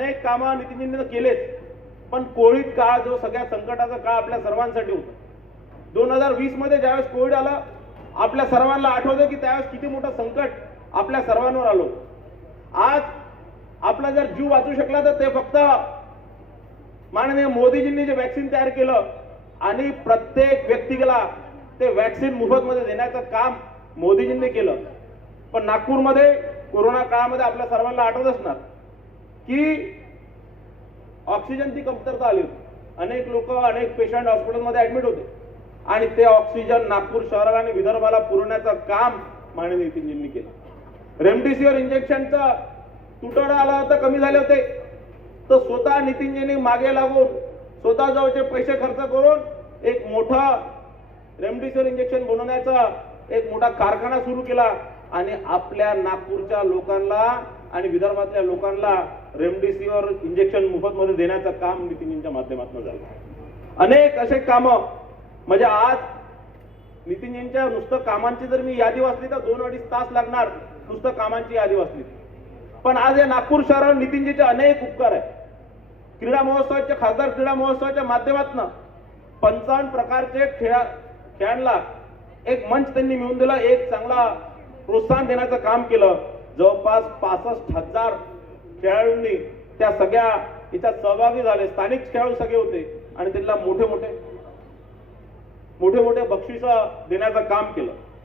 अनेक कामं नितीनजींनी केलेच. पण कोविड काळ जो सगळ्या संकटाचा काळ आपल्या सर्वांसाठी होता. दोन हजार वीसमध्ये ज्यावेळेस कोविड आलं आपल्या सर्वांना आठवतं की त्यावेळेस किती मोठं संकट आपल्या सर्वांवर आलो आज आपला जर जीव वाचू शकला तर ते फक्त माननीय मोदीजींनी जे वॅक्सिन तयार केलं आणि प्रत्येक व्यक्तीला ते वॅक्सिन मोफतमध्ये देण्याचं काम मोदीजींनी केलं. पण नागपूरमध्ये कोरोना काळामध्ये आपल्या सर्वांना आठवत असणार की ऑक्सिजनची कमतरता आली होती. अनेक लोक अनेक पेशंट हॉस्पिटलमध्ये ऍडमिट होते. आणि ते ऑक्सिजन नागपूर शहराला आणि विदर्भाला पुरवण्याचं काम माननीय नितीनजींनी केलं. रेमडेसिवीर इंजेक्शनचा तुटवडा आला होता कमी झाले होते. तर स्वतः नितीनजींनी मागे लागून स्वतः जवळचे पैसे खर्च करून एक मोठा रेमडेसिवीर इंजेक्शन बनवण्याचा एक मोठा कारखाना सुरू केला. आणि आपल्या नागपूरच्या लोकांना आणि विदर्भातल्या लोकांना रेमडेसिवीर इंजेक्शन मोफत मध्ये देण्याचं काम नितीनजींच्या माध्यमातून झालं. अनेक असे कामं म्हणजे आज नितीनजींच्या नुसतं कामांची जर मी यादी वाचली तर दोन अडीच तास लागणार नुसतं कामांची यादी वाचली. पण आज या नागपूर शहरावर नितीनजीचे अनेक उपकार आहे क्रीडा महोत्सवाच्या खासदार क्रीडा महोत्सवाच्या माध्यमातून पंचावन्न प्रकारचे खेळा खेळांना एक मंच त्यांनी मिळून दिला एक चांगला प्रोत्साहन देण्याचं काम केलं. जवळपास पासष्ट हजार खेळाडूंनी त्या सगळ्या याच्यात सहभागी झाले. स्थानिक खेळाडू सगळे होते. आणि त्यांना मोठे मोठे मोठे मोठे बक्षिस देण्याचं काम केलं.